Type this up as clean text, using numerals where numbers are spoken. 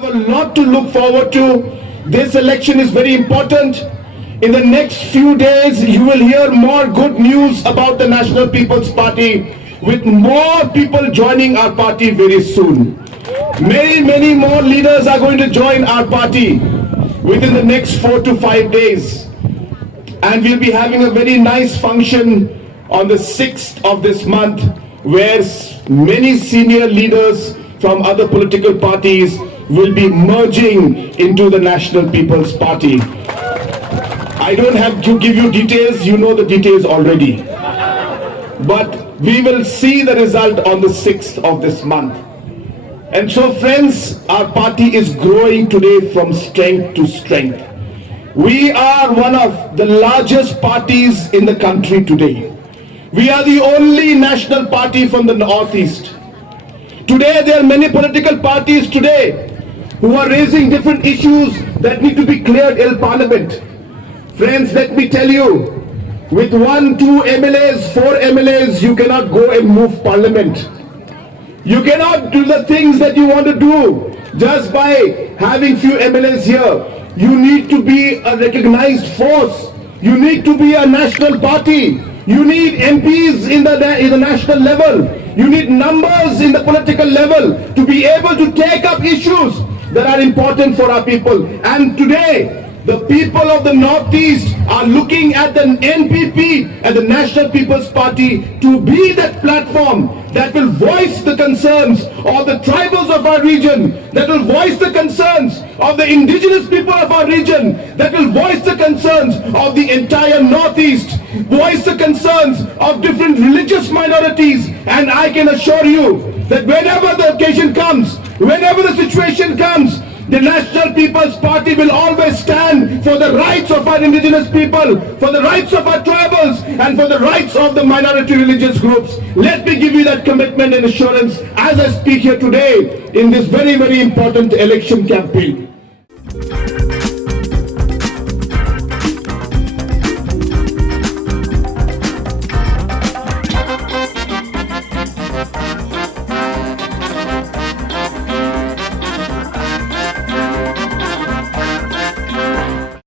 have a lot to look forward to. This election is very important. In the next few days, you will hear more good news about the National People's Party, with more people joining our party very soon. Many more leaders are going to join our party within the next 4 to 5 days. And we'll be having a very nice function on the 6th of this month, where many senior leaders from other political parties will be merging into the National People's Party. I don't have to give you details, you know the details already. But we will see the result on the 6th of this month. And so friends, our party is growing today from strength to strength. We are one of the largest parties in the country today. We are the only national party from the Northeast. Today there are many political parties today who are raising different issues that need to be cleared in Parliament. Friends, let me tell you, with 1, 2 MLAs, 4 MLAs, you cannot go and move Parliament. You cannot do the things that you want to do just by having few MLAs here. You need to be a recognized force. You need to be a national party. You need MPs in the national level. You need numbers in the political level to be able to take up issues that are important for our people. And today, the people of the Northeast are looking at the NPP, at the National People's Party, to be that platform that will voice the concerns of the tribals of our region, that will voice the concerns of the indigenous people of our region, that will voice the concerns of the entire Northeast, voice the concerns of different religious minorities. And I can assure you that whenever the occasion comes, whenever the situation comes, the National People's Party will always stand for the rights of our indigenous people, for the rights of our tribals, and for the rights of the minority religious groups. Let me give you that commitment and assurance as I speak here today in this very important election campaign.